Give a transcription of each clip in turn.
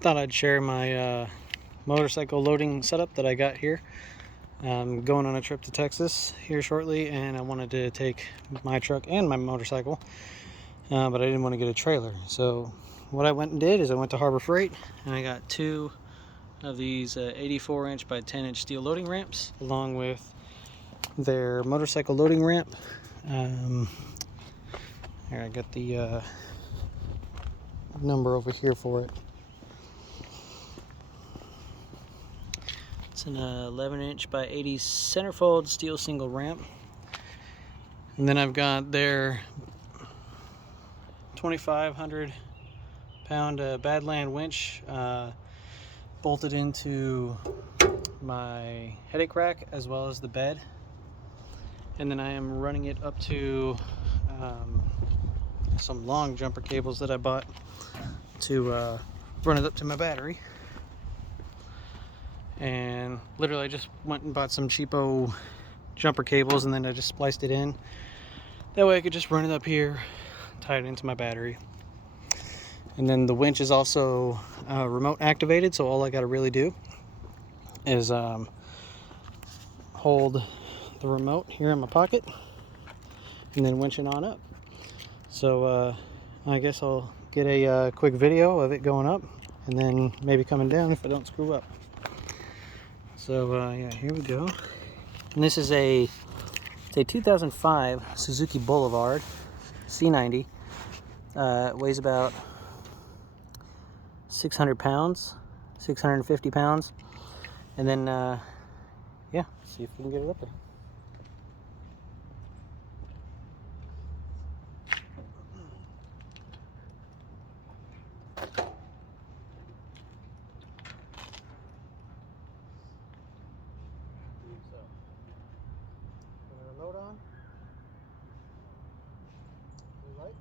thought I'd share my motorcycle loading setup that I got here. I'm going on a trip to Texas here shortly, and I wanted to take my truck and my motorcycle, but I didn't want to get a trailer. So what I went and did is I went to Harbor Freight and I got two of these 84-inch by 10-inch steel loading ramps, along with their motorcycle loading ramp. Here, I got the number over here for it. It's an 11-inch by 80 centerfold steel single ramp. And then I've got their 2,500 pound Badland winch bolted into my headache rack as well as the bed. And then I am running it up to some long jumper cables that I bought to run it up to my battery. And literally I just went and bought some cheapo jumper cables, and then I just spliced it in. That way I could just run it up here, tie it into my battery. And then the winch is also remote activated, so all I got to really do is hold the remote here in my pocket and then winch it on up. So I guess I'll get a quick video of it going up and then maybe coming down if I don't screw up. So yeah, here we go. And this is a 2005 Suzuki Boulevard C90. It weighs about 600 pounds, 650 pounds. And then, yeah, see if we can get it up there. Remote on. Light.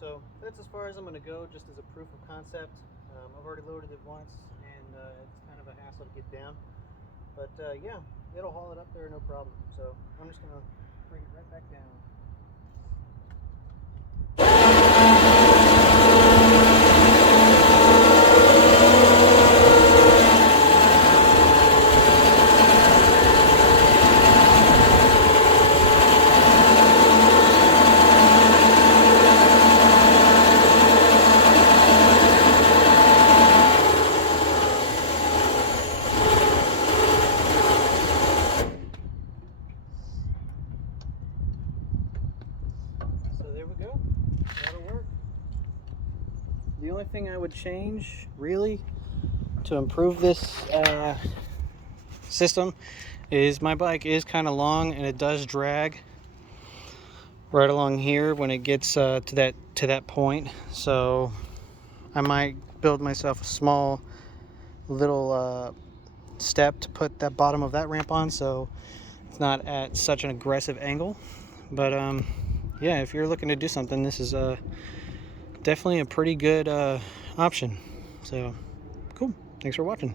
So that's as far as I'm going to go, just as a proof of concept. I've already loaded it once, and it's kind of a hassle to get down. But yeah, it'll haul it up there, no problem. So I'm just going to bring it right back down. There we go. That'll work. The only thing I would change, really, to improve this system is my bike is kind of long, and it does drag right along here when it gets to that point. So I might build myself a small little step to put that bottom of that ramp on, so it's not at such an aggressive angle. But yeah, if you're looking to do something, this is definitely a pretty good option. So cool. Thanks for watching.